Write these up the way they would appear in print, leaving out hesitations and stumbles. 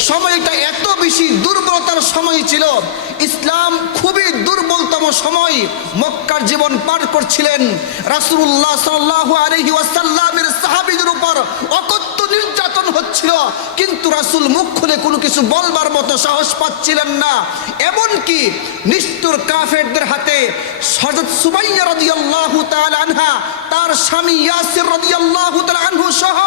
সময়টা এত বেশি দুর্বলতার সময় ছিল, ইসলাম খুবই দুর্বলতম সময় মক্কার জীবন পার করছিলেন। রাসূলুল্লাহ সাল্লাল্লাহু আলাইহি ওয়াসাল্লামের সাহাবীদের উপর অকথ্য নির্যাতন হচ্ছিল, কিন্তু রাসূল মুখ খুলে কোনো কিছু বলবার মতো সাহস পাচ্ছিলেন না। এমনকি নিষ্ঠুর কাফেরদের হাতে হযরত সুমাইয়া রাদিয়াল্লাহু তাআলা আনহা, তার স্বামী ইয়াসির রাদিয়াল্লাহু তাআলা আনহু সহ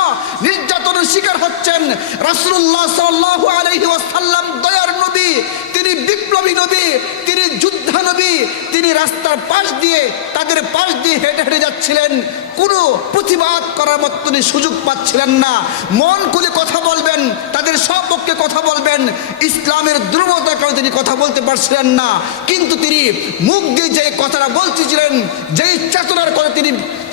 নির্যাতনের শিকার হচ্ছেন। রাসূলুল্লাহ সাল্লাল্লাহু আলাইহি ওয়াসাল্লাম দয়ার নবী, তিনি বিপ্লবী নবী, তিনি যোদ্ধা নবী, তিনি রাস্তার পাশ দিয়ে তাদের পাশ দিয়ে হেঁটে হেঁটে যাচ্ছিলেন। কোনো প্রতিবাদ করার মতো তিনি সুযোগ পাচ্ছিলেন না। মন খুলে কথা বলবেন, তাদের সপক্ষে কথা বলবেন, ইসলামের দুর্বলতার কারণে তিনি কথা বলতে পারছিলেন না। কিন্তু তিনি মুখ দিয়ে যে কথাটা বলছিলেন, যেই চেতনার কথা তিনি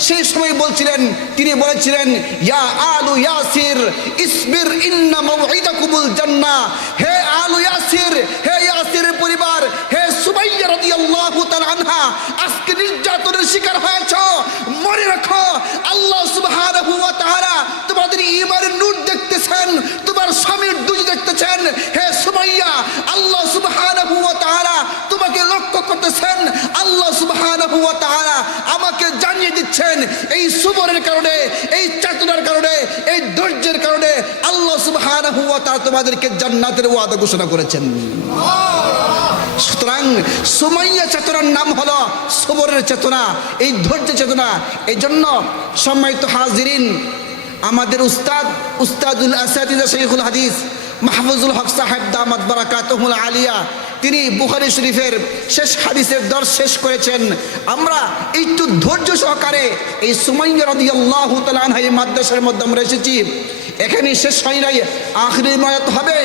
সেই সময় বলছিলেন, তিনি বলেছিলেন, ইয়া আলু ইয়াসির ইসবির ইন্না মাউইদাকুমুল জান্নাহ। হে আলু ইয়াসির, হে ইয়াসিরের পরিবার, হে সুমাইয়া রাদিয়াল্লাহু তাআলা আনহা, আজকে নির্যাতনের শিকার হয়েছ, মনে রাখো আল্লাহ সুবহানাহু ওয়া তাআলা তোমাদের ঈমানের নূর দেখতেছেন, তোমার স্বামীর দুজ দেখতেছেন। হে সুমাইয়া, আল্লাহ সুবহানাহু ওয়া তাআলা তোমাকে লক্ষ্য করতেছেন। আল্লাহ সুবহানাহু ওয়া তাআলা আমাকে জানিয়ে দিচ্ছেন, এই সবরের কারণে, এই চেতনার কারণে, এই ধৈর্যের কারণে আল্লাহ সুবহানাহু ওয়া তাআলা তোমাদেরকে জান্নাতের ওয়াদা ঘোষণা করেছেন। সুতরাং সুমাইয়া চেতনার নাম হলো সবরের চেতনা, এই ধৈর্যের চেতনা। এই জন্য সম্মানিত হাজিরিন, আমাদের উস্তাদুল আসাতিজা শাইখুল হাদিস মাহফুজুল হক সাহেব দামাত বারাকাতুহুল আলিয়া, তিনি বুখারী শরীফের শেষ হাদিসের দর্শ শেষ করেছেন। আমরা একটু ধৈর্য সহকারে এই সুমাইয়া রাদিয়াল্লাহু তাআলা আনহা এই মাদ্রাসার মধ্যে আমরা এসেছি। এখানে শেষ হয় নাই, আখিরি মায়াত হবে।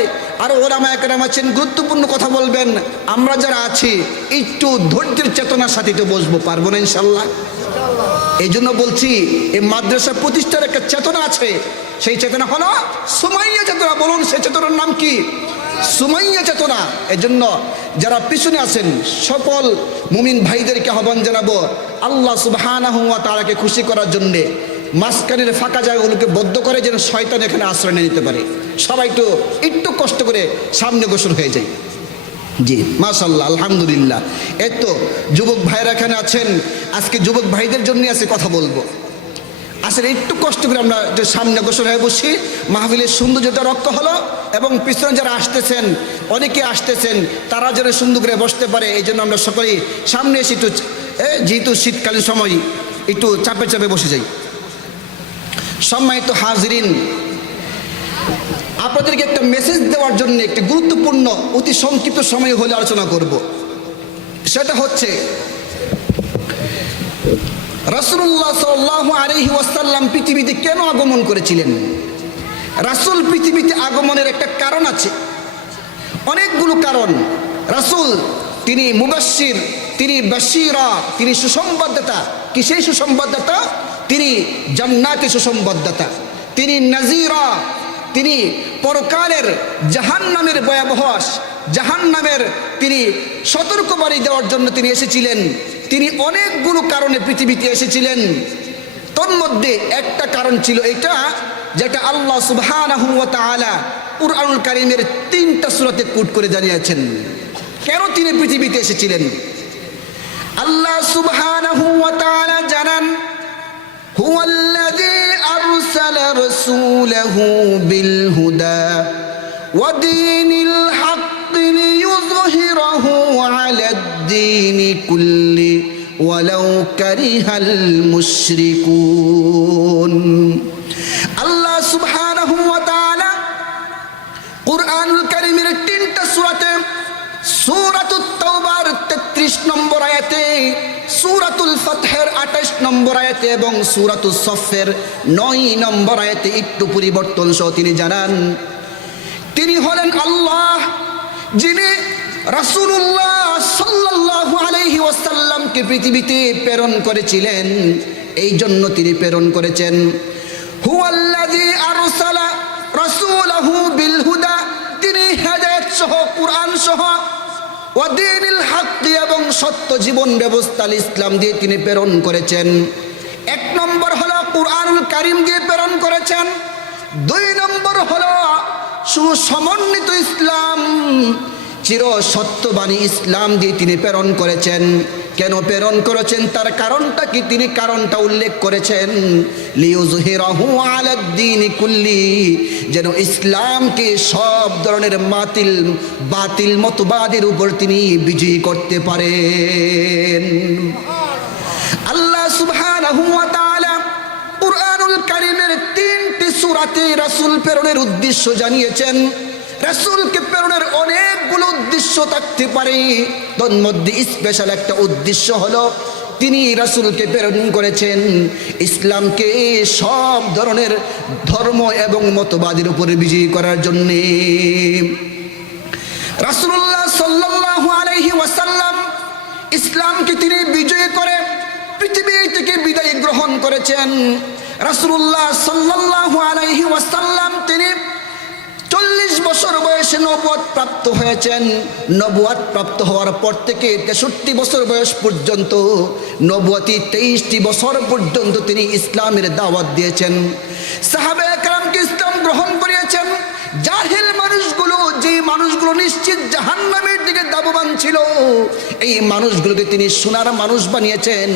আর ওলামায়ে কেরাম আছেন, গুরুত্বপূর্ণ কথা বলবেন। আমরা যারা আছি একটু ধৈর্যের চেতনার সাথে তো বসবো, পারবো না ইনশাল্লাহ। এই জন্য বলছি, এই মাদ্রাসা প্রতিষ্ঠার একটা চেতনা আছে, সেই চেতনা হলো সুমাইয়া চেতনা। বলুন, সেই চেতনার নাম কি? সুমাইয়া চেতনা। এই জন্য যারা পিছনে আছেন সকল মুমিন ভাইদেরকে আহ্বান জানাবো, আল্লাহ সুবহানাহু ওয়া তাআলাকে খুশি করার জন্যে মাঝখানের ফাঁকা জায়গাগুলোকে বদ্ধ করে যেন শয়তান এখানে আশ্রয় নিতে পারে। সবাই একটু কষ্ট করে সামনে গোসল হয়ে যায়। জি মাশাআল্লাহ, আলহামদুলিল্লাহ। এত যুবক ভাইরা এখানে আছেন, আজকে যুবক ভাইদের জন্য আছে কথা বলবো। আসলে একটু কষ্ট করে আমরা সামনে গোসল হয়ে বসি, মাহফিলের সৌন্দর্যতা রক্ষা হলো। এবং পিছনে যারা আসতেছেন, অনেকে আসতেছেন, তারা যেন সুন্দর করে বসতে পারে, এই জন্য আমরা সকলেই সামনে এসে একটু, যেহেতু শীতকালীন সময়, একটু চাপে চাপে বসে যাই। সম্মানিত হাজিরিন, আপনাদেরকে একটা মেসেজ দেওয়ার জন্য একটি গুরুত্বপূর্ণ অতি সংক্ষিপ্ত সময় হলে আলোচনা করব। সেটা হচ্ছে, রাসূলুল্লাহ সাল্লাল্লাহু আলাইহি ওয়াসাল্লাম পৃথিবীতে কেন আগমন করেছিলেন? রাসূল পৃথিবীতে আগমনের একটা কারণ আছে, অনেকগুলো কারণ। রাসূল তিনি মুবাশশির, তিনি বাশীরা, তিনি সুসংবাদদাতা। কিসের সুসংবাদদাতা? তিনি জান্নাতের সুসংবাদদাতা। তিনি নাযীরা, তিনি পরকালের জাহান্নামের ভয়াবহ, জাহান্নামের তিনি সতর্কবাণী দেওয়ার জন্য তিনি এসেছিলেন। তিনি অনেকগুলো কারণে পৃথিবীতে এসেছিলেন। তন্মধ্যে একটা কারণ ছিল এটা, যেটা আল্লাহ সুবহানাহু ওয়া তাআলা কুরআনুল কারীমের 3টা সূরাতে কোট করে জানিয়েছেন কেন তিনি পৃথিবীতে এসেছিলেন। আল্লাহ সুবহানাহু ওয়া তাআলা জানান, হুয়াল্লাযী আরসালা রাসূলাহু বিল হুদা ওয়া দীনিল হাক্কি লিইয়ুযহিরাহু আলাদ-দীনি কুল্লি ওয়ালাউ কারিহাল মুশরিকুন। আল্লাহ সুবহানাহু ওয়া তাআলা কুরআনুল কারীমের 3টা সূরাতে, সূরাতুত তাওবার 33 নম্বর আয়াতে, সূরাতুল ফাতহের 28 নম্বর আয়াতে এবং সূরাতুস সফের 9 নম্বর আয়াতে একটু পরিবর্তন সহ তিনি জানান, তিনি হলেন আল্লাহ, যিনি রাসূলুল্লাহ সাল্লাল্লাহু আলাইহি ওয়াসাল্লামকে পৃথিবীতে প্রেরণ করেছিলেন। এই জন্য তিনি প্রেরণ করেছেন। হুয়াল্লাযী আরসালা রাসূলাহু বিল হুদা, তিনি হেদায়েত সহ, কুরআন সহ, ওয়া দীনিল হক, এবং সত্য জীবন ব্যবস্থা ইসলাম দিয়ে তিনি প্রেরণ করেছেন। 1 নম্বর হলো কুরআনুল কারীম দিয়ে প্রেরণ করেছেন। 2 নম্বর হলো সুসমন্বিত ইসলাম, চির সত্যবাণী ইসলাম দিয়ে তিনি প্রেরণ করেছেন। কেন প্রেরণ করেছেন, তার কারণটা কি, তিনি কারণটা উল্লেখ করেছেন, লিউযহিরাহু আলাদ-দীনি কুল্লি, যেন ইসলামকে সব ধরনের বাতিল মতবাদের উপর তিনি বিজয়ী করতে পারেন। আল্লাহ সুবহানাহু ওয়া তাআলা কুরআনুল কারীমের 3টি সূরাতে রাসূল প্রেরণের উদ্দেশ্য জানিয়েছেন। রাসূলকে প্রেরণের অনেকগুলো উদ্দেশ্য থাকতে পারে, তার মধ্যে স্পেশাল একটা উদ্দেশ্য হলো তিনি রাসূলকে প্রেরণ করেছেন ইসলামকে সব ধরনের ধর্ম এবং মতবাদের উপরে বিজয়ী করার জন্য। রাসূলুল্লাহ সাল্লাল্লাহু আলাইহি ওয়াসাল্লাম ইসলামকে তিনি বিজয় করে পৃথিবী থেকে বিদায় গ্রহণ করেছেন। রাসূলুল্লাহ সাল্লাল্লাহু আলাইহি ওয়াসাল্লাম তিনি 40 বছর বয়সে নবুয়ত প্রাপ্ত হয়েছেন। নবুয়ত প্রাপ্ত হওয়ার পর থেকে 63 বছর বয়স পর্যন্ত, নবুয়তি 23টি বছর পর্যন্ত তিনি ইসলামের দাওয়াত দিয়েছেন, সাহাবায়ে কেরামকে ইসলাম গ্রহণ করিয়েছেন। জাহিল মানুষগুলো, যে মানুষগুলো নিশ্চিত জাহান্নামের দিকে দাববান ছিল, এই মানুষগুলোকে তিনি সোনার মানুষ বানিয়েছেন।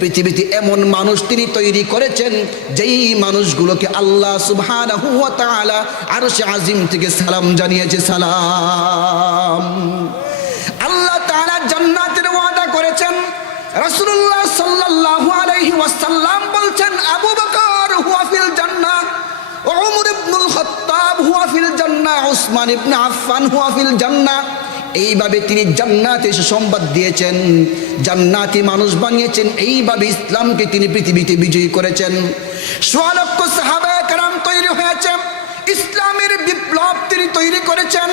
পৃথিবীতে এমন মানুষ তিনি তৈরি করেছেন যেই মানুষগুলোকে আল্লাহ সুবহানাহু ওয়া তাআলা আরশে আজিম থেকে সালাম জানিয়েছে, সালাম। আল্লাহ তাআলা জান্নাতের ওয়াদা করেছেন। রাসূলুল্লাহ সাল্লাল্লাহু আলাইহি ওয়াসাল্লাম বলছেন, আবু বকর হুয়া ফিল জান্নাহ, ওমর ইবনুল খাত্তাব হুয়া ফিল জান্নাহ, উসমান ইবনে আফফান হুয়া ফিল জান্নাহ। এইভাবে তিনি জান্নাতে এসে সংবাদ দিয়েছেন, জান্নাতি মানুষ বানিয়েছেন। এইভাবে ইসলামকে তিনি পৃথিবীতে বিজয়ী করেছেন। সোয়া লক্ষ সাহাবায়ে কেরাম তৈরি হয়েছে, ইসলামের বিপ্লব তিনি তৈরি করেছেন।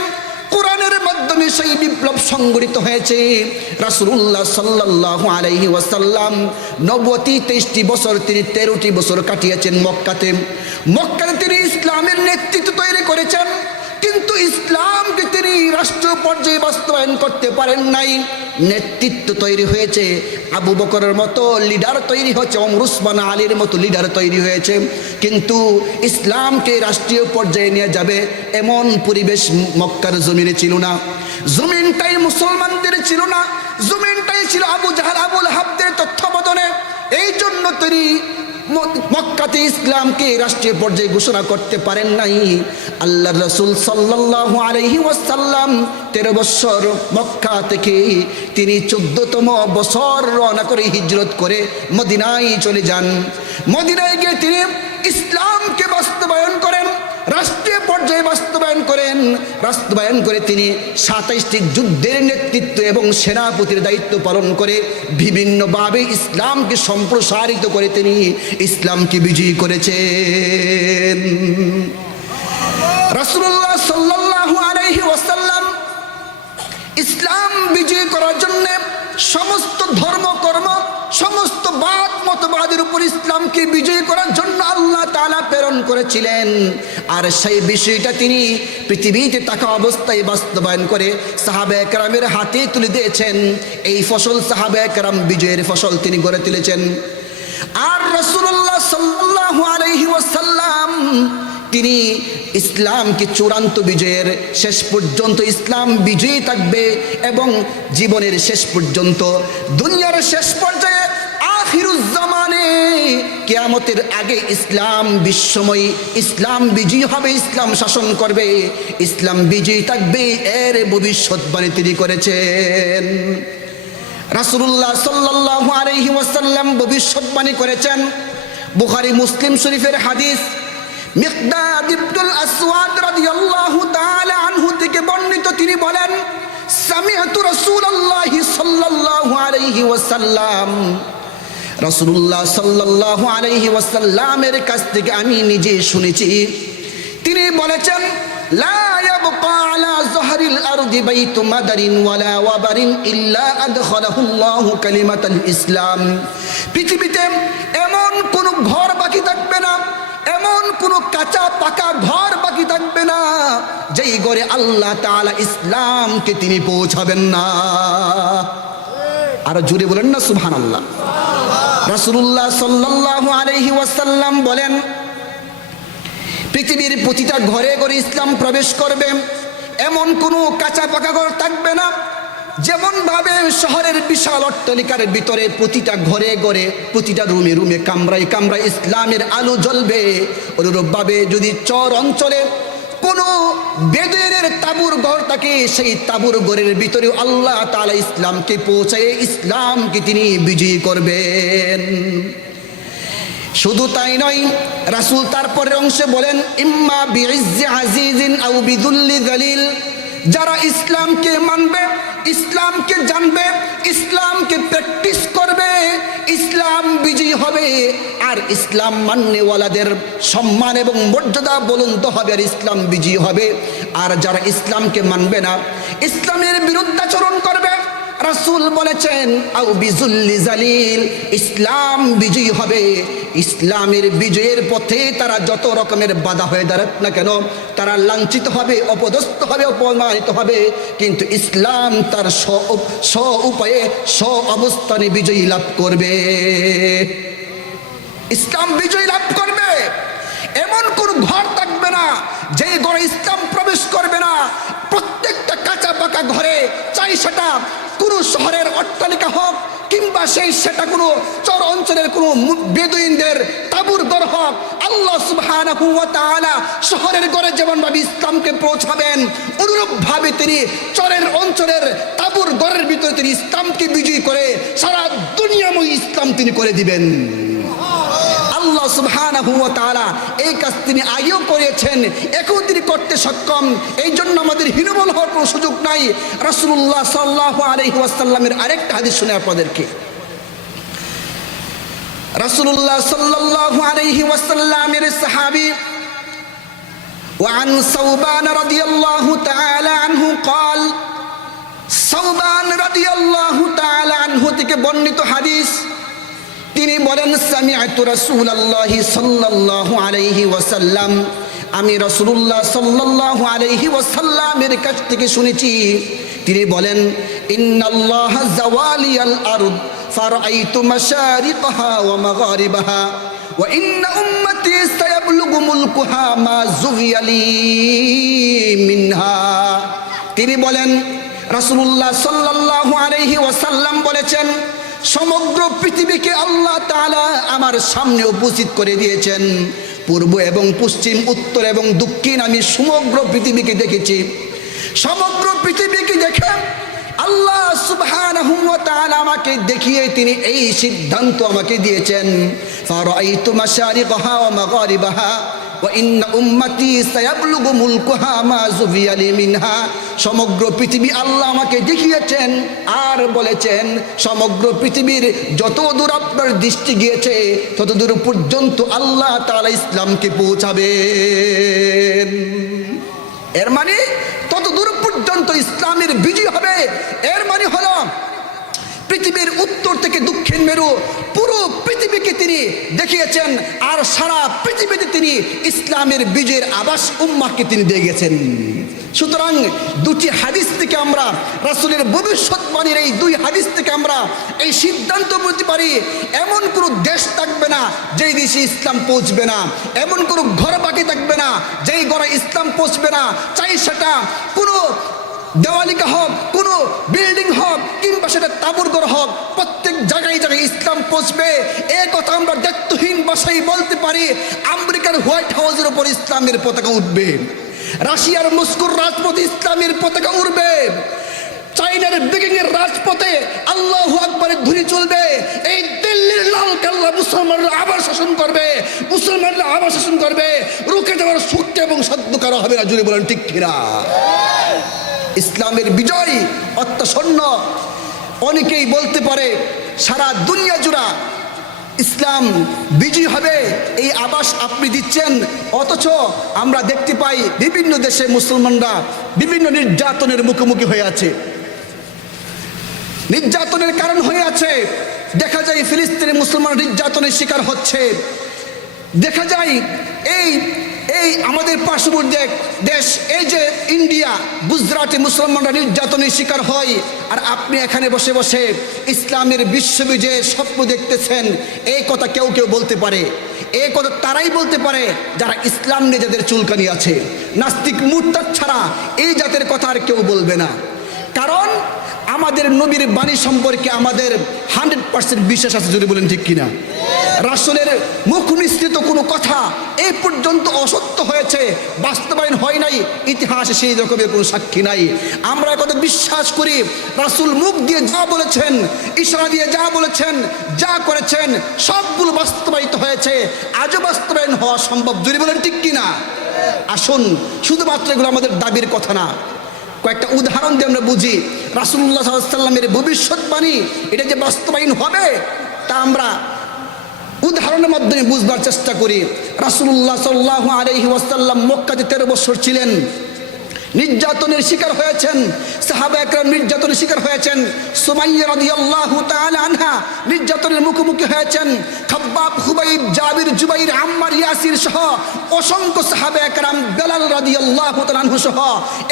কোরআনের মাধ্যমে সেই বিপ্লব সংগঠিত হয়েছে। রাসূলুল্লাহ সাল্লাল্লাহু আলাইহি ওয়াসাল্লাম নবুয়তি 23টি বছর, তিনি 13টি বছর কাটিয়েছেন মক্কাতে। মক্কাতে তিনি ইসলামের নেতৃত্ব তৈরি করেছেন, কিন্তু ইসলামকে তিনি রাষ্ট্র পর্যায়ে বাস্তবায়ন করতে পারেন নাই। নেতৃত্ব তৈরি হয়েছে, আবু বকরের মতো লিডার তৈরি হয়েছে, ওমর উসমান আলীর মতো লিডার তৈরি হয়েছে, কিন্তু ইসলামকে রাষ্ট্রীয় পর্যায়ে নিয়ে যাবে এমন পরিবেশ মক্কার জমিনে ছিল না। জমিনটাই মুসলমানদের ছিল না, জমিনটাই ছিল আবু জাহাল আবুল হাবদের তত্ত্বাবধানে। এই জন্য তিনি মক্কাতে ইসলামকে রাষ্ট্রীয় পর্যায়ে ঘোষণা করতে পারেন নাই। আল্লাহর রাসূল সাল্লাল্লাহু আলাইহি ওয়াসাল্লাম 13 বছর মক্কা থেকে তিনি 14তম বছর রওনা করে হিজরত করে মদিনায় চলে যান। মদিনায় গিয়ে তিনি ইসলামকে বাস্তবায়ন করেন, রাষ্ট্রীয় পর্যায়ে বাস্তবায়ন করে তিনি 27টি যুদ্ধের নেতৃত্ব এবং সেনাপতির দায়িত্ব পালন করে বিভিন্নভাবে ইসলামকে সম্প্রসারিত করে তিনি ইসলামকে বিজয়ী করেছেন। রাসূলুল্লাহ সাল্লাল্লাহু আলাইহি ওয়াসাল্লাম ইসলাম বিজয়ী করার জন্য সমস্ত ধর্মকর্ম, সমস্ত মতবাদের উপর ইসলামকে বিজয়ী করার জন্য আল্লাহ তাআলা প্রেরণ করেছিলেন। আর সেই বিষয়টা তিনি পৃথিবীতে থাকা অবস্থায় বাস্তবায়ন করে সাহাবায়ে কেরামের হাতে তুলে দিয়েছেন। এই ফসল সাহাবায়ে কেরাম বিজয়ের ফসল তিনি গড়ে তুলেছেন। আর রাসূলুল্লাহ সাল্লাল্লাহু আলাইহি ওয়াসাল্লাম তিনি ইসলামকে চূড়ান্ত বিজয়ের শেষ পর্যন্ত ইসলাম বিজয়ী থাকবে এবং জীবনের শেষ পর্যন্ত, দুনিয়ার শেষ পর্যায়ে আখিরুজ্জামানে কিয়ামতের আগে ইসলাম বিশ্বময়, ইসলাম বিজয়ী হবে, ইসলাম শাসন করবে, ইসলাম বিজয়ী থাকবে, এর ভবিষ্যৎবাণী তিনি করেছেন। রাসূলুল্লাহ সাল্লাল্লাহু আলাইহি ওয়াসাল্লাম ভবিষ্যৎবাণী করেছেন। বুখারী মুসলিম শরীফের হাদিস, মিকদাদ ইবনুল আসওয়াদ রাদিয়াল্লাহু তাআলা আনহু থেকে বর্ণিত, তিনি বলেন, সামিআতু রাসূলুল্লাহি সাল্লাল্লাহু আলাইহি ওয়াসাল্লাম, রাসূলুল্লাহ সাল্লাল্লাহু আলাইহি ওয়াসাল্লামের কাছ থেকে আমি নিজে শুনেছি, তিনি বলেছেন, লা ইয়াবকা আলা যহরিল আরদি বাইতু মাদারিন ওয়ালা ওয়াবারিন ইল্লা আদখালাহুল্লাহু কালিমাতাল ইসলাম। পৃথিবীতে এমন কোন ঘর বাকি থাকবে না, এমন কোন কাঁচা পাকা ঘর বাকি থাকবে না যেই ঘরে আল্লাহ তাআলা ইসলামকে তিনি পৌঁছাবেন না। আর জুড়ে বলেন না সুবহানাল্লাহ। রাসূলুল্লাহ সাল্লাল্লাহু আলাইহি ওয়াসাল্লাম বলেন, পৃথিবীর প্রতিটা ঘরে ঘরে ইসলাম প্রবেশ করবে, এমন কোনো কাঁচা পাকা ঘর থাকবে না। যেমন ভাবে শহরের বিশাল অট্টালিকার ভিতরে প্রতিটা ঘরে ঘরে প্রতিটা রুমে রুমে কামরায় কামরায় ইসলামের আলো জ্বলবে, অনুরূপ ভাবে যদি চর অঞ্চলে কোনো বেদুইনের তাঁবুর ঘর থাকে, সেই তাঁবুর ঘরের ভিতরে আল্লাহ তাআলা ইসলামকে পৌঁছায়, ইসলামকে তিনি বিজয়ী করবেন। শুধু তাই নয়, রাসূল তারপরের অংশে বলেন, ইম্মা বিইজ্জি আজিজিন আও বিযুল্লি যালিল। যারা ইসলামকে মানবে, ইসলামকে জানবে, ইসলামকে প্র্যাকটিস করবে, ইসলাম বিজয়ী হবে। আর ইসলাম মান্যওয়ালাদের সম্মান এবং মর্যাদা বুলন্দ হবে, আর ইসলাম বিজয়ী হবে। আর যারা ইসলামকে মানবে না, ইসলামের বিরুদ্ধাচরণ করবে, রাসূল বলেছেন আও বিযুল্লি জালিল, ইসলাম বিজয়ী হবে। ইসলামের বিজয়ের পথে তারা যত রকমের বাধা হয়ে দাঁড়াক না কেন, তারা লাঞ্ছিত হবে, অপদস্থ হবে, অপমানিত হবে, কিন্তু ইসলাম তার স্ব উপায়ে স্ব অবস্থানে বিজয়ী লাভ করবে। ইসলাম বিজয়ী লাভ করবে। এমন কোন ঘর থাকবে না যে ঘরে ইসলাম প্রবেশ করবে না। প্রত্যেকটা কাঁচা পাকা ঘরে, চাই সেটা কোনো শহরের অট্টালিকা হোক কিংবা সেটা কোনো চর অঞ্চলের কোনো বেদুইনদের তাঁবুর ঘর হোক, আল্লাহ সুবহানাহু ওয়া তাআলা শহরের ঘরে যেমনভাবে ইসলামকে পৌঁছাবেন, অনুরূপভাবে তিনি চরের অঞ্চলের তাঁবুর ঘরের ভিতরে তিনি ইসলামকে বিজয়ী করে সারা দুনিয়াময় ইসলাম তিনি করে দিবেন। আল্লাহ সুবহানাহু ওয়া তাআলা এই কাজ তিনি আগেও করেছেন, এখন তিনি করতে সক্ষম। এই জন্য আমাদের হীনবল হওয়ার কোনো সুযোগ নাই। রাসূলুল্লাহ সাল্লাল্লাহু আলাইহি ওয়াসাল্লামের আরেকটা হাদিস শুনে আপনাদেরকে। রাসূলুল্লাহ সাল্লাল্লাহু আলাইহি ওয়াসাল্লামের সাহাবী وعن ثوبان رضي الله تعالى عنه قال, সাওবান রাদিয়াল্লাহু তাআলা আনহু থেকে বর্ণিত হাদিস, তিনি বলেন, সামিআতু রাসূলুল্লাহি সাল্লাল্লাহু আলাইহি ওয়াসাল্লাম, আমি রাসূলুল্লাহ সাল্লাল্লাহু আলাইহি ওয়াসাল্লামের কাছ থেকে শুনেছি, তিনি বলেন, ইন্নাল্লাহা যাওয়ালিয়াল আরদ ফারাআইতু মাশারিকাহা ওয়া মাগারিবাহা ওয়া ইন্না উম্মতি সায়াবলুগু মুলকুহা মা যুগিয়ালি মিনহা। তিনি বলেন, রাসূলুল্লাহ সাল্লাল্লাহু আলাইহি ওয়াসাল্লাম বলেছেন, সমগ্র পৃথিবীকে আল্লাহ তাআলা আমার সামনে উপস্থিত করে দিয়েছেন। পূর্ব এবং পশ্চিম, উত্তর এবং দক্ষিণ, আমি সমগ্র পৃথিবীকে দেখেছি। সমগ্র পৃথিবীকে দেখে আল্লাহ সুবহানাহু ওয়া তাআলা আমাকে দেখিয়ে তিনি এই সিদ্ধান্ত আমাকে দিয়েছেন, ফারাআইতু মাশারিকাহা ওয়া মাগারিবাহা ওয়া ইন্না উম্মতি সায়াবলুগু মুলকুহা মা যুগিয়ালি মিনহা। সমগ্র পৃথিবী আল্লাহ আমাকে দেখিয়েছেন আর বলেছেন, সমগ্র পৃথিবীর যত দূর আপনার দৃষ্টি গিয়েছে তত দূর পর্যন্ত আল্লাহ তাআলা ইসলামকে পৌঁছাবেন। এর মানে তত দূর পর্যন্ত ইসলামের বিজয় হবে। এর মানে হলো পৃথিবীর উত্তর থেকে দক্ষিণ মেরু পুরো পৃথিবীকে তিনি দেখিয়েছেন, আর সারা পৃথিবীতে তিনি ইসলামের বিজয়ের আভাস উম্মাহকে তিনি দিয়ে গেছেন। সুতরাং দুটি হাদিস থেকে আমরা, রাসূলের ভবিষ্যৎবাণীর এই দুই হাদিস থেকে আমরা এই সিদ্ধান্ত বলতে পারি, এমন কোনো দেশ থাকবে না যেই দেশে ইসলাম পৌঁছবে না, এমন কোনো ঘর বাকি থাকবে না যেই ঘরে ইসলাম পৌঁছবে না। চাই সেটা কোনো দেওয়ালিকা হোক, কোনো বিল্ডিং হোক, কিংবা সেটা তাঁবুর ঘর হোক, প্রত্যেক জায়গায় জায়গায় ইসলাম পৌঁছবে। এই কথা আমরা দায়িত্বহীন ভাষায় বলতে পারি। আমেরিকার হোয়াইট হাউসের উপর ইসলামের পতাকা উঠবে, রাশিয়ার মস্কোর রাজপথে ইসলামের পতাকা উঠবে, চাইনার বেজিং এর রাজপথে আল্লাহু আকবারের ধ্বনি চলবে। এই দিল্লির লাল কেল্লা মুসলমানরা আবার শাসন করবে, মুসলমানরা আবার শাসন করবে। রুখে দেওয়ার শক্তি এবং সাধ্য কারো হবে না। জুড়ে বলেন ঠিক কিনা? ইসলামের বিজয় অত্যাসন্ন। অনেকেই বলতে পারে সারা দুনিয়া জুড়া ইসলাম বিজয়ী হবে, এই আভাস আপনি দিচ্ছেন, অথচ আমরা দেখতে পাই বিভিন্ন দেশে মুসলমানরা বিভিন্ন নির্যাতনের মুখোমুখি হয়ে আছে, নির্যাতনের কারণ হয়ে আছে। দেখা যায় ফিলিস্তিনে মুসলমান নির্যাতনের শিকার হচ্ছে। দেখা যায় এই আমাদের পার্শ্ববর্তী দেশ, এই যে ইন্ডিয়া, গুজরাটে মুসলমানরা নির্যাতনের শিকার হয়, আর আপনি এখানে বসে বসে ইসলামের বিশ্ববিজয়ের স্বপ্ন দেখতেছেন। এই কথা কেউ কেউ বলতে পারে, এই কথা তারাই বলতে পারে যারা ইসলাম নিয়ে যাদের চুলকানি আছে। নাস্তিক মুরতাদ ছাড়া এই জাতের কথা আর কেউ বলবে না। কারণ আমাদের নবীর বাণী সম্পর্কে আমাদের 100% বিশ্বাস আছে, যদি বলেন ঠিক কিনা। রাসূলের মুখ নিঃসৃত কোনো কথা এই পর্যন্ত অসত্য হয়েছে, বাস্তবায়ন হয় নাই, ইতিহাসে সেই রকমের কোনো সাক্ষী নাই। আমরা কথা বিশ্বাস করি রাসূল মুখ দিয়ে যা বলেছেন, ইশারা দিয়ে যা বলেছেন, যা করেছেন সবগুলো বাস্তবায়িত হয়েছে, আজও বাস্তবায়ন হওয়া সম্ভব, যদি বলেন ঠিক কিনা। আসুন, শুধুমাত্র এগুলো আমাদের দাবির কথা না, কয়েকটা উদাহরণ দিয়ে আমরা বুঝি রাসূলুল্লাহ সাল্লাল্লাহু আলাইহি ওয়াসাল্লামের ভবিষ্যৎবাণী এটা যে বাস্তবায়ন হবে তা আমরা উদাহরণের মাধ্যমে বুঝবার চেষ্টা করি। রাসূলুল্লাহ সাল্লাল্লাহু আলাইহি ওয়াসাল্লাম মক্কাতে 13 বছর ছিলেন, নির্যাতনের শিকার হয়েছেন, সাহাবা একরাম নির্যাতনের শিকার হয়েছেন। সুমাইয়া রাদিয়াল্লাহু তাআলা আনহা নির্যাতনের মুখোমুখি হয়েছেন। খাব্বাব, হুবাইব, জাবির, জুবাইর, আম্মার, ইয়াসির সহ অসংখ্য সাহাবা একরাম, বেলাল রাদিয়াল্লাহু তাআলা আনহু সহ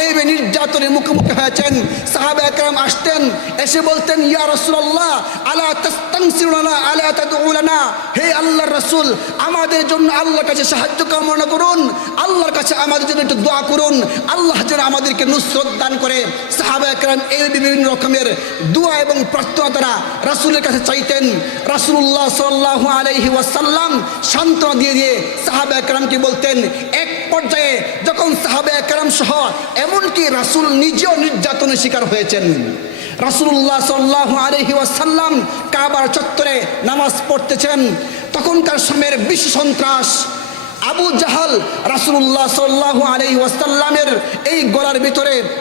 এই নির্যাতনের মুখোমুখি হয়েছেন। সাহাবা একরাম আসতেন, এসে বলতেন, ইয়া রাসূলুল্লাহ আলা তাস্তানসিরুনা আলা তাদউলানা, হে আল্লাহর রাসূল আমাদের জন্য আল্লাহর কাছে সাহায্য কামনা করুন, আল্লাহর কাছে আমাদের জন্য একটু দোয়া করুন, আল্লাহ যেন আমাদেরকে নুসরত দান করে। সাহাবা একরাম এই বিভিন্ন রকমের দোয়া এবং প্রার্থনা তারা রাসূলের কাছে চাইতেন। রাসূলুল্লাহ সাল্লাল্লাহু আলাইহি ওয়াসাল্লাম সান্ত্বনা দিয়ে দিয়ে সাহাবা একরামকে বলতেন। এক পর্যায়ে যখন সাহাবা একরাম সহ এমনকি রাসূল নিজেও নির্যাতনের শিকার হয়েছেন, রাসূলুল্লাহ সাল্লাল্লাহু আলাইহি ওয়াসাল্লাম কাবার চত্বরে নামাজ পড়তেছেন, তখনকার সময়ের বিশ্ব সন্ত্রাস আবু জাহাল রাসূলুল্লাহ সাল্লাল্লাহু আলাইহি ওয়াসাল্লামের এই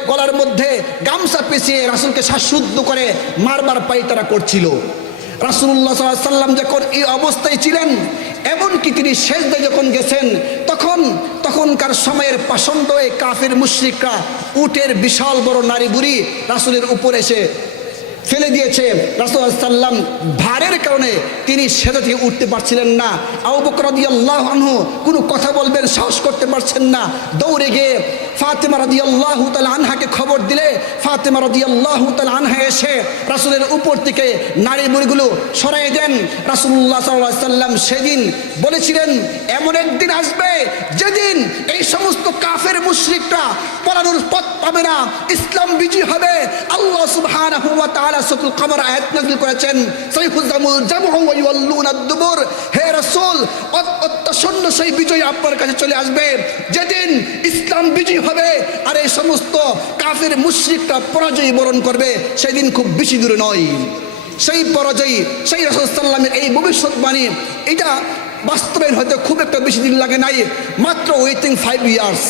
গলার মধ্যে গামছা পেঁচিয়ে রাসূলকে শ্বাসরুদ্ধ করে মারবার পায়তারা করছিল। রাসূলুল্লাহ সাল্লাল্লাহু আলাইহি ওয়াসাল্লাম যখন এই অবস্থায় ছিলেন, এমনকি তিনি সেজদায় যখন গেছেন, তখনকার সময়ের পাষণ্ড এই কাফির মুশরিকরা উটের বিশাল বড় নারী বুড়ি রাসূলের উপর এসে ফেলে দিয়েছে। রাসূল সাল্লাল্লাহু আলাইহি ওয়াসাল্লাম ভারের কারণে তিনি সেজদা থেকে উঠতে পারছিলেন না। আবু বকর রাদিয়াল্লাহু আনহু কোনো কথা বলবেন সাহস করতে পারছেন না। দৌড়ে গিয়ে ফাতেমা রাদিয়াল্লাহু তাআলা আনহাকে খবর দিলে ফাতেমা রাদিয়াল্লাহু তাআলা আনহা এসে রাসূলের উপর থেকে নারী বুড়িগুলো সরাই দেন। রাসূলুল্লাহ সাল্লাল্লাহু আলাইহি ওয়াসাল্লাম সেদিন বলেছিলেন, এমন একদিন আসবে যেদিন এই সমস্ত কাফের মুশরিকরা পলানোর পথ পাবে না, ইসলাম বিজয়ী হবে। আল্লাহ সুবহানাহু ওয়া তাআলা সূরাতুল কমর আয়াত নাযিল করেছেন, সাইফুজামুল জামউ ওয়া ইউওয়াল্লুনা দুবুর। হে রাসূল, অত্যসন্ন সেই বিজয় আপনার কাছে চলে আসবে যেদিন ইসলাম বিজয়ী হবে আর এই সমস্ত কাফের মুশরিকরা পরাজয় বরণ করবে। সেদিন খুব বেশি দূরে নয়। সেই পরাজয়, সেই রাসূল সাল্লাল্লাহু আলাইহি ওয়াসাল্লামের এই ভবিষ্যৎবাণী এটা বাস্তবায়ন হতে খুব একটা বেশি দিন লাগে নাই, মাত্র ওয়েটিং 5 ইয়ার্স।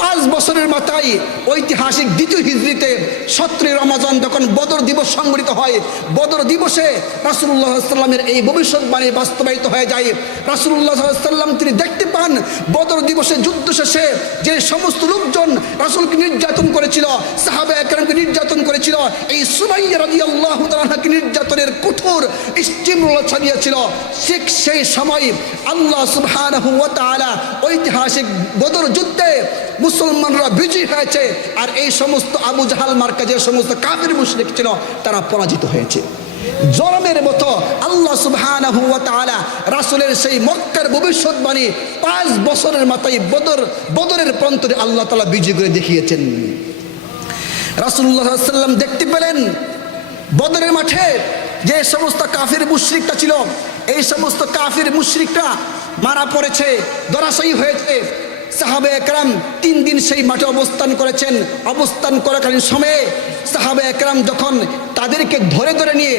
5 বছরের মাথায় ঐতিহাসিক দ্বিতীয় হিজরিতে 17 রমজান যখন বদর দিবস সংগঠিত হয়, বদর দিবসে রাসূলুল্লাহ সাল্লাল্লাহু আলাইহি ওয়াসাল্লামের এই ভবিষ্যৎবাণী বাস্তবায়িত হয়ে যায়। রাসূলুল্লাহ সাল্লাল্লাহু আলাইহি ওয়াসাল্লাম তিনি দেখতে পান বদর দিবসে যুদ্ধ শেষে যে সমস্ত লোকজন রাসূলকে নির্যাতন করেছিল, সাহাবা একরামকে নির্যাতন করেছিল, এই সুমাইয়া রাদিয়াল্লাহু তাআলা আনহাকে নির্যাতনের কঠোর স্টিমুলাস চালিয়েছিল, ঠিক সেই সময় আল্লাহ সুবহানাহু ওয়া তাআলা ঐতিহাসিক বদর যুদ্ধে মুসলমানরা বিজয়ী হয়েছে। আর এই সমস্ত আবু জাহাল মার্কা যে সমস্ত কাফির মুশরিক ছিল তারা পরাজিত হয়েছে। জরমের মতো আল্লাহ সুবহানাহু ওয়া তাআলা রাসূলের সেই মক্কার ভবিষ্যৎবাণী 5 বছরের মাথায় বদরের প্রান্তরে আল্লাহ তাআলা বিজয় করে দেখিয়েছেন। রাসূলুল্লাহ সাল্লাল্লাহু আলাইহি ওয়াসাল্লাম দেখতে পেলেন বদরের মাঠে যে সমস্ত কাফির মুশরিকটা ছিল, এই সমস্ত কাফির মুশরিকরা মারা পড়েছে, ধরাশায়ী হয়েছে। সাহাবা একরাম 3 দিন সেই মাঠে অবস্থান করেছেন। অবস্থান করাকালীন সময়ে সাহাবা একরাম যখন তাদেরকে ধরে ধরে নিয়ে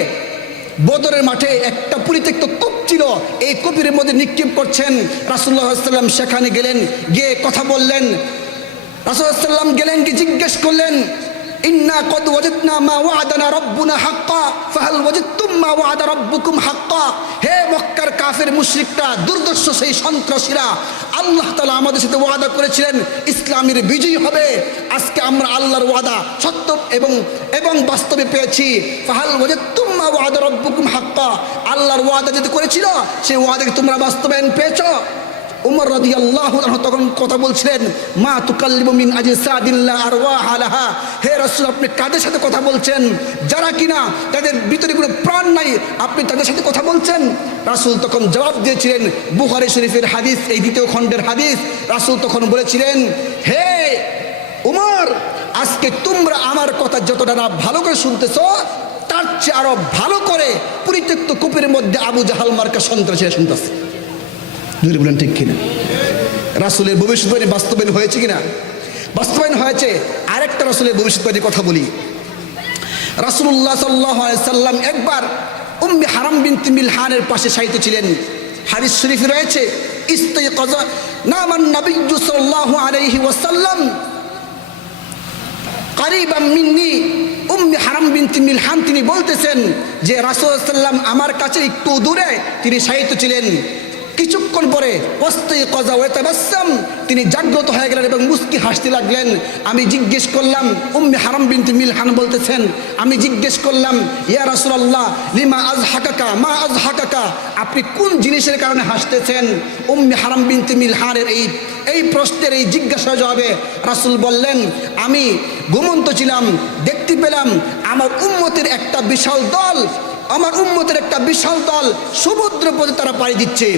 বদরের মাঠে একটা পরিত্যক্ত কূপ ছিল, এই কূপের মধ্যে নিক্ষেপ করছেন, রাসূলুল্লাহ সাল্লাল্লাহু আলাইহি ওয়াসাল্লাম সেখানে গেলেন, গিয়ে কথা বললেন। রাসূলুল্লাহ সাল্লাল্লাহু আলাইহি ওয়াসাল্লাম গেলেন, কি জিজ্ঞেস করলেন, ইন্না কদ ওয়াজাদনা মা ওয়াদানা রাব্বুনা হাক্কা ফাহাল ওয়াজাদতুম মা ওয়াদা রাব্বুকুম হাক্কা। হে মক্কার কাফের মুশরিকরা, দুর্দর্শ সেই সন্ত্রাসীরা, আল্লাহ তাআলা আমাদের সাথে ওয়াদা করেছিলেন ইসলামের বিজয় হবে। আজকে আমরা আল্লাহর ওয়াদা সত্য এবং বাস্তবে পেয়েছি। ফাহাল ওয়াজাদতুম মা ওয়াদা রাব্বুকুম হাক্কা, আল্লাহর ওয়াদা যেটা করেছিল সেই ওয়াদাকে তোমরা বাস্তবায়ন পেয়েছো। উমর রাদিয়াল্লাহু আনহু তখন কথা বলছিলেন, মা তুকাল্লিমু মিন আজসাদিল্লাহ আরওয়াহা লাহা, হে রাসূল আপনি কাদের সাথে কথা বলছেন যারা কিনা তাদের ভিতরে কোনো প্রাণ নাই, আপনি তাদের সাথে কথা বলছেন? রাসূল তখন জবাব দিয়েছিলেন, বুখারী শরীফের হাদিস, এই দ্বিতীয় খণ্ডের হাদিস। রাসূল তখন বলেছিলেন, হে উমর, আজকে তোমরা আমার কথা যতটা না ভালো করে শুনতেছো, তার চেয়ে আরো ভালো করে পরিত্যক্ত কূপের মধ্যে আবু জাহাল মার্কা সন্ত্রাসীরা শুনতেছে। জোরে বলেন ঠিক কিনা? রাসূলের ভবিষ্যৎবাণী বাস্তবায়ন হয়েছে কিনা? বাস্তবায়ন হয়েছে। আরেকটা রাসূলের ভবিষ্যৎবাণীর কথা বলি। রাসূলুল্লাহ সাল্লাল্লাহু আলাইহি সাল্লাম একবার উম্মে হারাম বিনতে মিলহানের পাশে শায়িত ছিলেন। হাদিস শরীফে রয়েছে, ইস্তাইকাযা নামান নবিয়্যু সাল্লাল্লাহু আলাইহি ওয়াসাল্লাম কারিবাম মিন্নি। উম্মে হারাম বিনতে মিলহান তিনি বলতেছেন যে রাসূল সাল্লাল্লাহু আলাইহি ওয়াসাল্লাম আমার কাছে একটু দূরে তিনি শায়িত ছিলেন। কিছুক্ষণ পরে ওয়াস্তাইকাযা ওয়া তাবাসসাম, তিনি জাগ্রত হয়ে গেলেন এবং মুস্কি হাসতে লাগলেন। আমি জিজ্ঞেস করলাম, উম্মে হারাম বিনতে মিলহান বলতেছেন, আমি জিজ্ঞেস করলাম, ইয়া রাসূলুল্লাহ লিমা আযহাকাকা মা আযহাকাকা, আপনি কোন জিনিসের কারণে হাসতেছেন? উম্মে হারাম বিনতে মিলহানের এই প্রশ্নের এই জিজ্ঞাসার জবাবে রাসূল বললেন, আমি ঘুমন্ত ছিলাম, দেখতে পেলাম আমার উম্মতের একটা বিশাল দল সমুদ্র পথে তারা পাড়ি দিচ্ছে।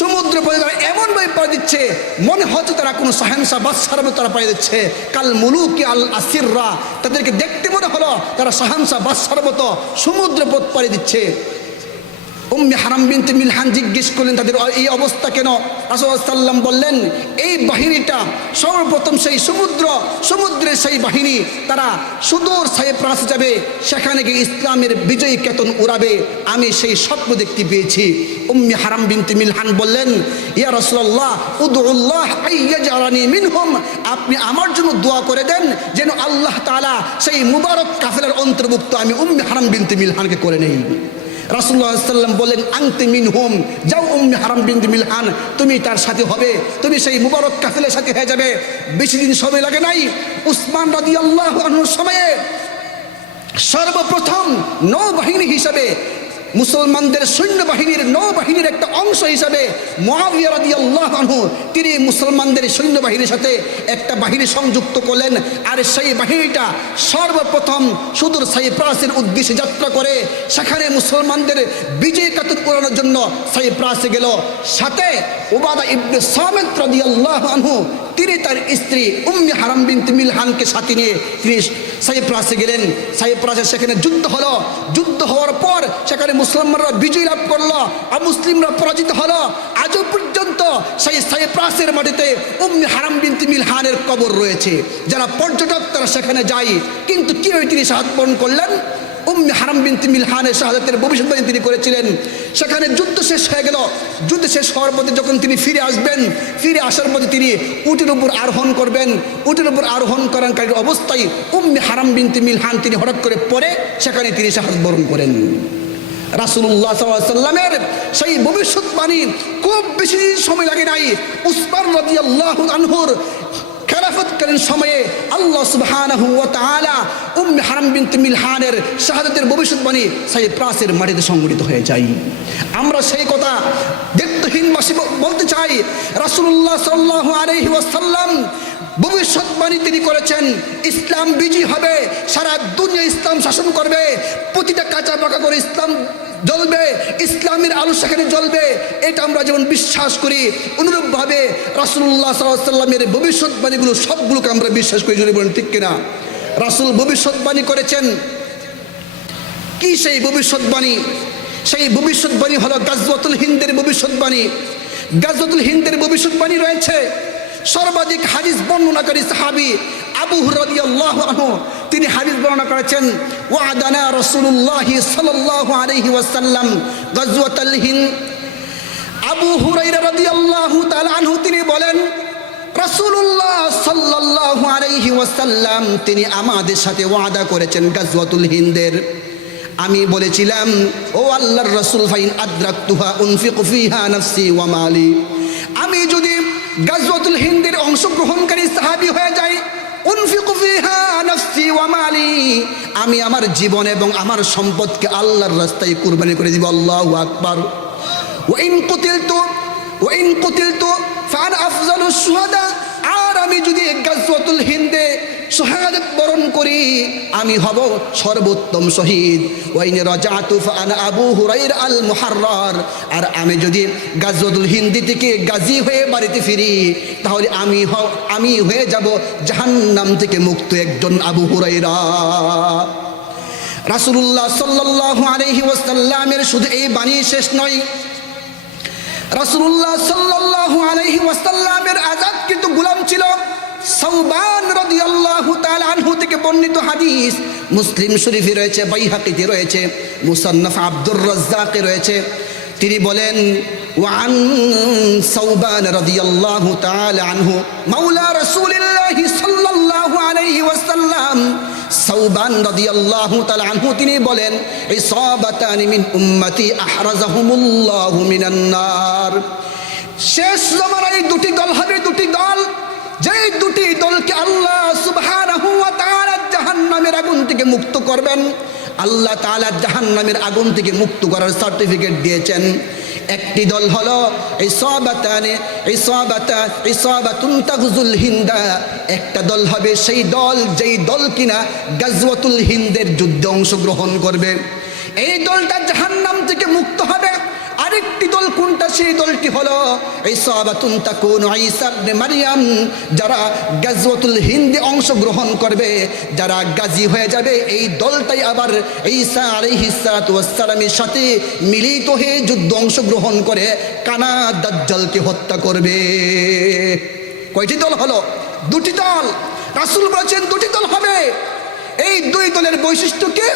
সমুদ্র পথে তারা এমনভাবে পাড়ি দিচ্ছে মনে হচ্ছে তারা কোনো শাহেনশাহ বাদশার মতো তারা পাড়ি দিচ্ছে। কাল মুলুকি আল আসিররা, তাদেরকে দেখতে মনে হলো তারা শাহেনশাহ বাদশার মতো সমুদ্র পথ পাড়ি দিচ্ছে। উম্মে হারাম বিনতে মিলহান জিজ্ঞেস করলেন, তাদের এই অবস্থা কেন? রাসূলুল্লাহ সাল্লাল্লাহু আলাইহি ওয়াসাল্লাম বললেন, এই বাহিনীটা সর্বপ্রথম সেই সমুদ্রের সেই বাহিনী, তারা সুদূর সাইপ্রাসে যাবে, সেখানে গিয়ে ইসলামের বিজয়ী কেতন উড়াবে। আমি সেই স্বপ্ন দেখতে পেয়েছি। উম্মে হারাম বিনতে মিলহান বললেন, ইয়া রাসূলুল্লাহ উদউল্লাহ আইয়াজআলানি মিনহুম, আপনি আমার জন্য দোয়া করে দেন যেন আল্লাহ তাআলা সেই মুবারক কাফেলার অন্তর্ভুক্ত আমি উম্মে হারাম বিনতে মিলহানকে করে নেই। রাসূলুল্লাহ সাল্লাল্লাহু আলাইহি ওয়াসাল্লাম বলেন, আনতি মিনহুম, যাও উম্মে হারাম বিনতে মিলহান, তুমি তার সাথে হবে, তুমি সেই মুবারক কাফেলার সাথে হয়ে যাবে। বেশি দিন সময় লাগে নাই। উসমান রাদিয়াল্লাহু আনহুর সময়ে সর্বপ্রথম নৌবাহিনী হিসাবে, মুসলমানদের সৈন্যবাহিনীর নৌবাহিনীর একটা অংশ হিসাবে মুআবিয়া রাদিয়াল্লাহু আনহু তিনি মুসলমানদের সৈন্যবাহিনীর সাথে একটা বাহিনী সংযুক্ত করলেন। আর সেই বাহিনীটা সর্বপ্রথম সুদূর সাইপ্রাসের উদ্দেশ্যে যাত্রা করে সেখানে মুসলমানদের বিজয় কাতুর করানোর জন্য সাইপ্রাসে গেল। সাথে উবাদা ইবনে সামিত রাদিয়াল্লাহু আনহু তিনি তার স্ত্রী উম্মে হারাম বিনতে মিলহানকে সাথে নিয়ে তিনি সাইপ্রাসে গেলেন। সাইপ্রাসে সেখানে যুদ্ধ হলো। যুদ্ধ হওয়ার পর সেখানে মুসলমানরা বিজয় লাভ করলো আর মুসলিমরা পরাজিত হলো। আজও পর্যন্ত সেই সাইপ্রাসের মাটিতে উম্মে হারাম বিনতে মিলহানের কবর রয়েছে। যারা পর্যটক তারা সেখানে যায়। কিন্তু কিভাবে তিনি শাহাদাত বরণ করলেন? উম্মে হারাম বিনতে মিলহানের শাহাদাতের ভবিষ্যৎবাণী তিনি করেছিলেন। সেখানে যুদ্ধ শেষ হয়ে গেল। যুদ্ধ শেষ হওয়ার পথে যখন তিনি ফিরে আসবেন, ফিরে আসার পথে তিনি উটের উপর আরোহণ করবেন। উটের উপর আরোহণ করার অবস্থায় উম্মে হারাম বিনতে মিলহান তিনি হঠাৎ করে পড়ে সেখানে তিনি শাহাদাত বরণ করেন। রাসূলুল্লাহ সাল্লাল্লাহু আলাইহি ওয়াসাল্লামের সেই ভবিষ্যৎবাণী খুব বেশি সময় লাগে নাই। উসমান রাদিয়াল্লাহু আনহুর খেলাফতকালীন সময়ে আল্লাহ সুবহানাহু ওয়া তাআলা উম্মে হারাম বিনতে মিলহানের শাহাদাতের ভবিষ্যৎবাণী সাইপ্রাসের মাটিতে সংঘটিত হয়ে যায়। আমরা সেই কথা দায়িত্বহীনবাসী বলতে চাই, রাসূলুল্লাহ সাল্লাল্লাহু আলাইহি ওয়াসাল্লাম ভবিষ্যৎবাণী তিনি করেছেন, ইসলাম বিজয়ী হবে, সারা দুনিয়া ইসলাম শাসন করবে, প্রতিটা কাঁচা পাকা করে ইসলাম জ্বলবে, ইসলামের আলো সেখানে জ্বলবে। এটা আমরা যেমন বিশ্বাস করি, অনুরূপভাবে রাসূলুল্লাহ সাল্লাল্লাহু আলাইহি ওয়াসাল্লামের ভবিষ্যৎবাণীগুলো সবগুলোকে আমরা বিশ্বাস করি। যদি বলেন ঠিক কিনা? রাসূল ভবিষ্যৎবাণী করেছেন। কি সেই ভবিষ্যৎবাণী? সেই ভবিষ্যৎবাণী হলো গাজওয়াতুল হিন্দের ভবিষ্যৎবাণী। গাজওয়াতুল হিন্দের ভবিষ্যৎবাণী রয়েছে। সর্বাধিক হাদিস বর্ণনাকারী সাহাবী আবু হুরায়রা রাদিয়াল্লাহু আনহু তিনি হাদিস বর্ণনা করেছেন, ওয়াদানা রাসূলুল্লাহ সাল্লাল্লাহু আলাইহি ওয়াসাল্লাম গাজওয়াতুল হিন্দ। আবু হুরায়রা রাদিয়াল্লাহু তাআলা আনহু তিনি বলেন, রাসূলুল্লাহ সাল্লাল্লাহু আলাইহি ওয়াসাল্লাম তিনি আমাদের সাথে ওয়াদা করেছেন গাজওয়াতুল হিন্দের। আমি বলেছিলাম, ও আল্লাহর রাসূল, ফাইন আদরাকতুহা উনফিকু ফিহা নাফসি ওয়া মালি, আমি যদি গাজওয়াতুল হিন্দের অংশগ্রহণকারী সাহাবী হয়ে যাই, উনফিকু ফিহা নাফসি ওয়া মালি, আমি আমার জীবন এবং আমার সম্পদকে আল্লাহর রাস্তায় কুরবানি করে দিব। আল্লাহু আকবার। ওয়া ইন কুতিলতু, ওয়া ইন কুতিলতু ফাআনা আফজালুশ শুহাদা, আর আমি যদি গাজওয়াতুল হিন্দে শাহাদাত বরণ করি আমি হব সর্বোত্তম শহীদ। ওয়া ইন রাজাতু ফাআনা আবু হুরায়রা আল মুহাররার, আর আমি যদি গাজওয়াতুল হিন্দ থেকে গাজী হয়ে বাড়িতে ফিরি তাহলে আমি হয়ে যাব জাহান্নাম থেকে মুক্ত একজন আবু হুরায়রা। রাসূলুল্লাহ সাল্লাল্লাহু আলাইহি ওয়াসাল্লামের শুধু এই বাণী শেষ নয়, রাসূলুল্লাহ সাল্লাল্লাহু আলাইহি ওয়াসাল্লামের আযাদকৃত গোলাম ছিল সাওবান রাদিয়াল্লাহু তাআলা আনহু থেকে বর্ণিত হাদিস মুসলিম শরীফে রয়েছে, বাইহাকিতে রয়েছে, মুসান্নাফ আব্দুর রাজ্জাকে রয়েছে। তিনি বলেন ওয়ান সাওবান রাদিয়াল্লাহু তাআলা আনহু মাওলা রাসূলিল্লাহি সাল্লাল্লাহু আলাইহি ওয়াসাল্লাম, সাওবান রাদিয়াল্লাহু তাআলা আনহু তিনি বলেন ইসাবাতানি মিন উম্মতি আহরাজাহুমুল্লাহু মিনান নার। শেষ জামানায় দুটি দল হবে, দুটি দল, যেই দুটি দলকে আল্লাহ সুবহানাহু ওয়া তাআলা জাহান্নামের আগুন থেকে মুক্ত করবেন। আল্লাহ তাআলা জাহান্নামের আগুন থেকে মুক্ত করার সার্টিফিকেট দিয়েছেন। একটি দল হলো ইসাবাতুন তাগজুল হিন্দা, একটা দল হবে সেই দল যেই দল কিনা গাজওয়াতুল হিন্দের যুদ্ধে অংশগ্রহণ করবে। এই দলটা জাহান্নাম থেকে মুক্ত হবে। আরেকটি দল কোনটা? সেই দলটি হলো ইসাবাতুন তাকুনু ঈসা ইবনে মারইয়াম, যারা গাজওয়াতুল হিন্দে অংশগ্রহণ করবে, যারা গাজী হয়ে যাবে, এই দলটাই আবার ঈসা আলাইহিস সালাতু ওয়াস সালামের সাথে মিলিত হয়ে যুদ্ধ অংশগ্রহণ করে কানা দাজ্জালকে হত্যা করবে। কয়টি দল হলো? দুটি দল। রাসূল বলেছেন দুটি দল হবে। এই দুই দলের বৈশিষ্ট্য কি?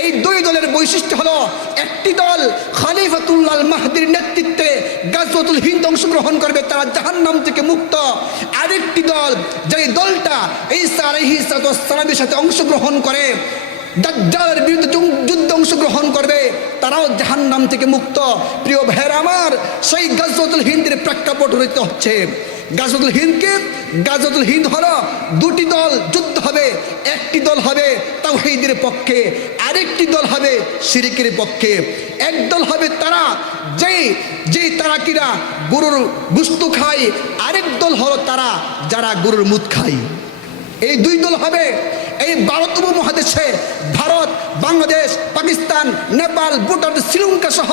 এই দুই দলের বৈশিষ্ট্য হলো, একটি দল খলিফাতুল্লাহ আল মাহদির নেতৃত্বে গাজওয়াতুল হিন্দ অংশগ্রহণ করবে, তারা জাহান্নাম থেকে মুক্ত। আরেকটি দল, যেই দলটা ঈসা আলাইহিস সালামের সাথে অংশগ্রহণ করে দাজ্জালের বিরুদ্ধে যুদ্ধে অংশগ্রহণ করবে, তারাও জাহান্নাম থেকে মুক্ত। প্রিয় ভাইয়েরা আমার, সেই গাজওয়াতুল হিন্দের প্রেক্ষাপট রইতে হচ্ছে। গাজওয়াতুল হিন্দ হলো দুটি দল যুদ্ধ হবে। একটি দল হবে তাওহীদের পক্ষে, আরেকটি দল হবে শিরকের পক্ষে। এক দল হবে তারা যেই তারা কিনা গরুর গোশত খায়, আরেক দল হলো তারা যারা গরুর মুত খায়। এই দুই দল হবে। এই ভারত উপমহাদেশে ভারত, বাংলাদেশ, পাকিস্তান, নেপাল, ভুটান, শ্রীলঙ্কা সহ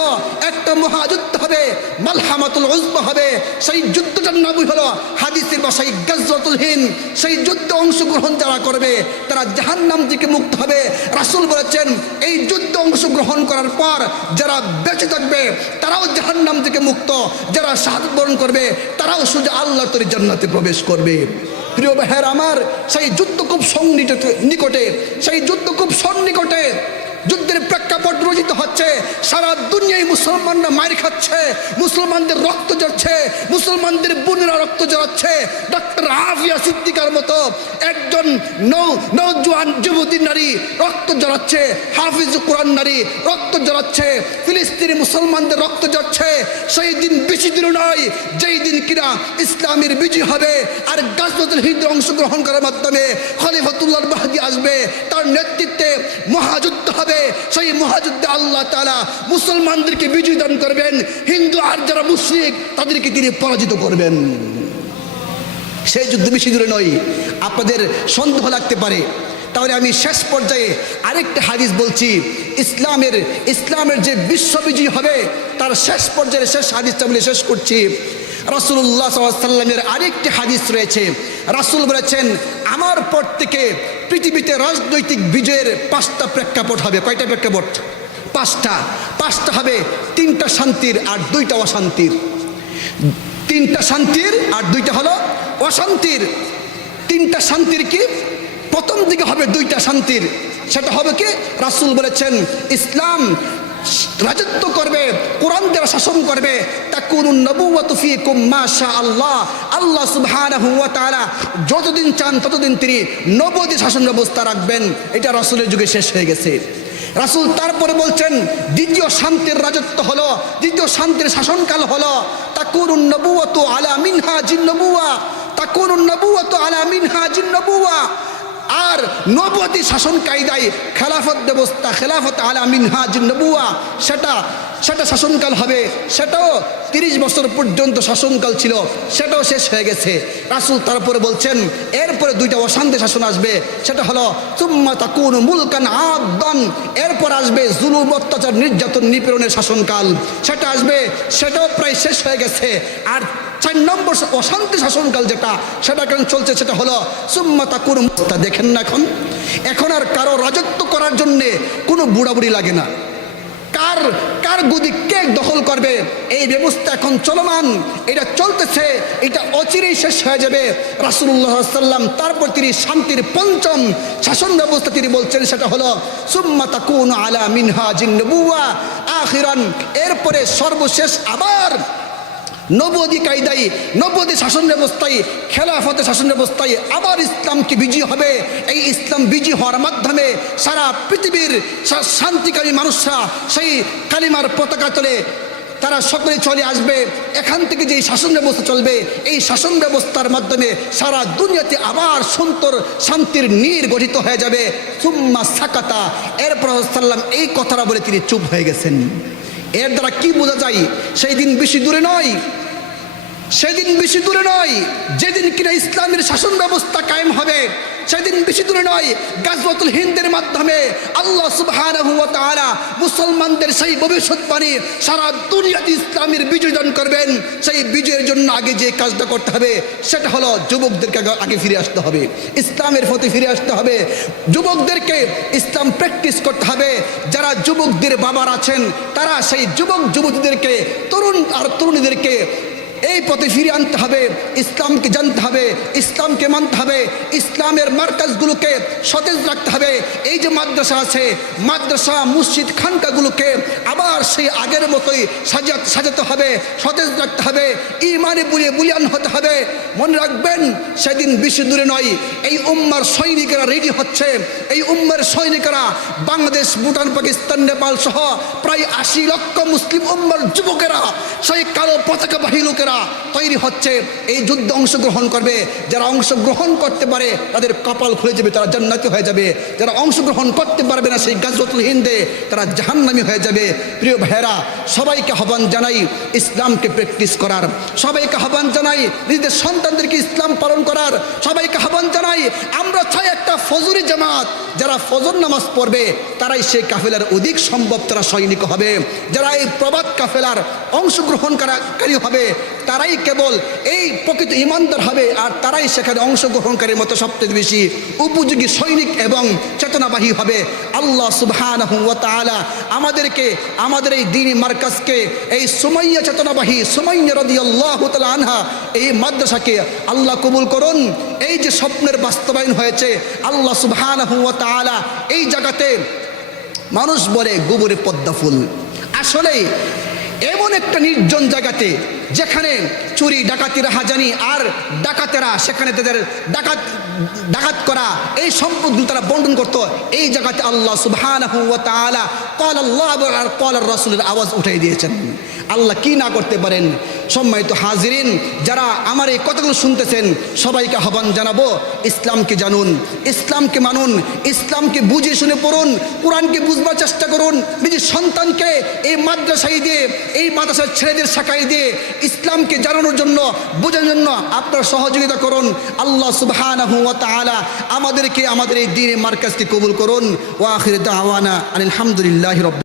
একটা মহাযুদ্ধ হবে, মালহামাতুল উজমা হবে। সেই যুদ্ধটার নামই হলো হাদিসের ভাষায় গাজওয়াতুল হিন্দ। সেই যুদ্ধে অংশগ্রহণ যারা করবে তারা জাহান্নাম থেকে মুক্ত হবে। রাসূল বলেছেন এই যুদ্ধে অংশগ্রহণ করার পর যারা বেঁচে থাকবে তারাও জাহান্নাম থেকে মুক্ত, যারা শাহাদাত বরণ করবে তারাও সোজা আল্লাহর তৈরি জান্নাতে প্রবেশ করবে। প্রিয় ভাইয়ের আমার, সেই যুদ্ধ খুব নিকটে, সেই যুদ্ধ খুব সন্নিকটে। যুদ্ধের প্রেক্ষাপট রচিত হচ্ছে, সারা দুনিয়ায় মুসলমানরা মার খাচ্ছে, মুসলমানদের রক্ত ঝরছে, মুসলমানদের বোনেরা রক্ত ঝরাচ্ছে। ডক্টর আফিয়া সিদ্দিকার মতো একজন নওজোয়ান যুবতী নারী রক্ত ঝরাচ্ছে, হাফিজ কোরআন নারী রক্ত ঝরাচ্ছে, ফিলিস্তিনি মুসলমানদের রক্ত ঝরছে। সেই দিন বেশি দূর নয় যেই দিন কিনা ইসলামের বিজয় হবে, আর গাজওয়াতুল হিন্দের অংশগ্রহণ করার মাধ্যমে খলিফাতুল্লাহ আল মাহদী আসবে, তার নেতৃত্বে মহাযুদ্ধ হবে। সেই মহাযুদ্ধে আল্লাহ তাআলা মুসলমানদেরকে বিজয় দান করবেন, হিন্দু আর যারা মুশরিক তাদেরকে তিনি পরাজিত করবেন। সেই যুদ্ধ বেশি দূরে নয়। আপনাদের সন্দেহ লাগতে পারে, তাহলে আমি শেষ পর্যায়ে আরেকটা হাদিস বলছি। ইসলামের যে বিশ্ববিজয় হবে তার শেষ পর্যায়ে শেষ হাদিসটা বলে শেষ করছি। রাসূলুল্লাহ সাল্লাল্লাহু আলাইহি ওয়াসাল্লামের আরেকটি হাদিস রয়েছে। রাসূল বলেছেন আমার পর থেকে পৃথিবীতে রাজনৈতিক বিজয়ের 5টা প্রেক্ষাপট হবে। কয়টা প্রেক্ষাপট? 5টা হবে। 3টা শান্তির আর 2টা অশান্তির। 3টা শান্তির আর 2টা হলো অশান্তির। 3টা শান্তির কি? প্রথম দিকে হবে 2টা শান্তির। সেটা হবে কি? রাসূল বলেছেন ইসলাম রাজত্ব করবে, কোরআন দ্বারা শাসন করবে। তাকুনুন নবুওয়াতু ফীকুম মাশা আল্লাহ, আল্লাহ সুবহানাহু ওয়া তাআলা যতদিন চান ততদিন তিনি নবুয়তি শাসন ব্যবস্থা রাখবেন। এটা রাসূলের যুগে শেষ হয়ে গেছে। রাসূল তারপরে বলছেন দ্বিতীয় শান্তির রাজত্ব হলো, দ্বিতীয় শান্তির শাসনকাল হলো তাকুনুন নবুওয়াতু আলা মিনহাজিন নবুওয়া, তাকুনুন নবুওয়াতু আলা মিনহাজিন নবুওয়া। আর নবুয়তি শাসন কায়দায় খেলাফত ব্যবস্থা, খেলাফত আলা মিনহাজিন নবুওয়া, সেটা সেটা শাসনকাল হবে, সেটাও 30 বছর পর্যন্ত শাসনকাল ছিল, সেটাও শেষ হয়ে গেছে। রাসূল তারপরে বলছেন এরপরে 2টা অশান্তি শাসন আসবে, সেটা হলো সুম্মা তাকুনু মুলকান আদান, এরপর আসবে জুলুম, অত্যাচার, নির্যাতন, নিপীড়নের শাসনকাল, সেটা আসবে, সেটাও প্রায় শেষ হয়ে গেছে। আর 4 নম্বর অশান্তি শাসনকাল যেটা, সেটা কেন চলছে, সেটা হলো সুম্মা তাকুনু, দেখেন না এখন আর কারো রাজত্ব করার জন্যে কোনো বুড়াবুড়ি লাগে না, কার গদি কে দখল করবে এই ব্যবস্থা এখন চলমান, এটা চলতেছে, এটা অচিরেই শেষ হয়ে যাবে। রাসূলুল্লাহ সাল্লাল্লাহু আলাইহি ওয়াসাল্লাম তারপর তিনি শান্তির 5ম শাসন ব্যবস্থা তিনি বলছেন, সেটা হলো সুম্মা তাকুনু আলা মিনহাজিন নবুওয়া আখিরান, এরপরে সর্বশেষ আবার নবুয়তি কায়দায়, নবুয়তি শাসন ব্যবস্থায়, খেলাফতে শাসন ব্যবস্থায় আবার ইসলামকে বিজয়ী হবে। এই ইসলাম বিজয়ী হওয়ার মাধ্যমে সারা পৃথিবীর শান্তিকামী মানুষরা সেই কালিমার পতাকা তলে তারা সকলে চলে আসবে। এখান থেকে যে শাসন ব্যবস্থা চলবে, এই শাসন ব্যবস্থার মাধ্যমে সারা দুনিয়াতে আবার সুন্দর শান্তির নীড় গঠিত হয়ে যাবে। সুম্মা সাকাতা, এরপর সাল্লাম এই কথাটা বলে তিনি চুপ হয়ে গেছেন। এর দ্বারা কি বোঝা যায়, সেই দিন বেশি দূরে নয়, সেদিন বেশি দূরে নয় যেদিন কিনা ইসলামের শাসন ব্যবস্থা কায়েম হবে, সেদিন বেশি দূরে নয় গাজওয়াতুল হিন্দের মাধ্যমে আল্লাহ সুবহানাহু ওয়া তাআলা মুসলমানদের সেই ভবিষ্যৎবাণী সারা দুনিয়াতে ইসলামের বিজয় দান করবেন। সেই বিজয়ের জন্য আগে যে কাজটা করতে হবে সেটা হলো যুবকদেরকে আগে ফিরে আসতে হবে, ইসলামের প্রতি ফিরে আসতে হবে, যুবকদেরকে ইসলাম প্র্যাকটিস করতে হবে। যারা যুবকদের বাবার আছেন তারা সেই যুবক যুবতীদেরকে, তরুণ আর তরুণীদেরকে এই পথে ফিরে আনতে হবে, ইসলামকে জানতে হবে, ইসলামকে মানতে হবে, ইসলামের মার্কাজগুলোকে সতেজ রাখতে হবে। এই যে মাদ্রাসা আছে, মাদ্রাসা মসজিদ খানকাগুলোকে আবার সেই আগের মতোই সাজাতে হবে, সতেজ রাখতে হবে, ইমানে বুলিয়ান হতে হবে। মনে রাখবেন সেদিন বেশি দূরে নয়, এই উম্মার সৈনিকেরা রেডি হচ্ছে, এই উম্মার সৈনিকেরা বাংলাদেশ, ভুটান, পাকিস্তান, নেপাল সহ প্রায় 80 লক্ষ মুসলিম উম্মার যুবকেরা, সেই কালো পতাকাবাহী লোকেরা তৈরি হচ্ছে, এই যুদ্ধে অংশগ্রহণ করবে। যারা অংশগ্রহণ করতে পারে তাদের কপাল খুলে যাবে, তারা জান্নাতি হয়ে যাবে। যারা অংশগ্রহণ করতে পারবে না সেই গাজওয়াতুল হিন্দে, তারা জাহান্নামী হয়ে যাবে। প্রিয় ভাইয়েরা, সবাইকে আহ্বান জানাই ইসলামকে প্র্যাকটিস করার, সবাইকে আহ্বান জানাই নিজেদের সন্তানদেরকে ইসলাম পালন করার, সবাইকে আহ্বান জানাই আমরা চাই একটা ফজরি জামাত, যারা ফজর নামাজ পড়বে তারাই সেই কাফেলার অধিক সম্ভব তারা সৈনিক হবে। যারা এই প্রবাদ কাফেলার অংশগ্রহণকারী হবে তারাই কেবল এই প্রকৃত ইমানদার হবে, আর তারাই সেখানে অংশগ্রহণকারীর মতো সবচেয়ে বেশি উপযোগী সৈনিক এবং চেতনাবাহী হবে। আল্লাহ সুবহানাহু ওয়া তাআলা আমাদেরকে, আমাদের এই দ্বীনি মার্কাজকে, এই সুমাইয়া চেতনাবাহী সুমাইয়া রাদিয়াল্লাহু তাআলা আনহা এই মাদ্রাসাকে আল্লাহ কবুল করুন। এই যে স্বপ্নের বাস্তবায়ন হয়েছে, আল্লাহ সুবহানাহু ওয়া তাআলা এই জায়গাতে, মানুষ বলে গোবরে পদ্মা ফুল, আসলে এমন একটা নির্জন জায়গাতে যেখানে চুরি ডাকাতি রাহাজানি আর ডাকাতেরা সেখানে তাদের ডাকাত করা এই সম্পদগুলো তারা বন্টন করতো, এই জায়গাতে আল্লাহ সুবহানাহু ওয়া তাআলা ক্বাল আল্লাহ আর ক্বাল রাসূলের আওয়াজ উঠাই দিয়েছেন। আল্লাহ কি না করতে পারেন। সম্মানিত হাজিরিন, যারা আমার এই কথাগুলো শুনতেছেন সবাইকে আহ্বান জানাবো, ইসলামকে জানুন, ইসলামকে মানুন, ইসলামকে বুঝে শুনে পড়ুন, কোরআনকে বুঝবার চেষ্টা করুন। নিজের সন্তানকে এই মাদ্রাসায় দিয়ে, এই মাদ্রাসার ছেলেদের শাখায় দিয়ে ইসলামকে জানানোর জন্য, বোঝানোর জন্য আপনার সহযোগিতা করুন। আল্লাহ সুবহানাহু ওয়া তাআলা আমাদেরকে, আমাদের এই দ্বীনি মার্কাজকে কবুল করুন। ওয়া আখিরু দাওয়ানা আলহামদুলিল্লাহি রাব্বিল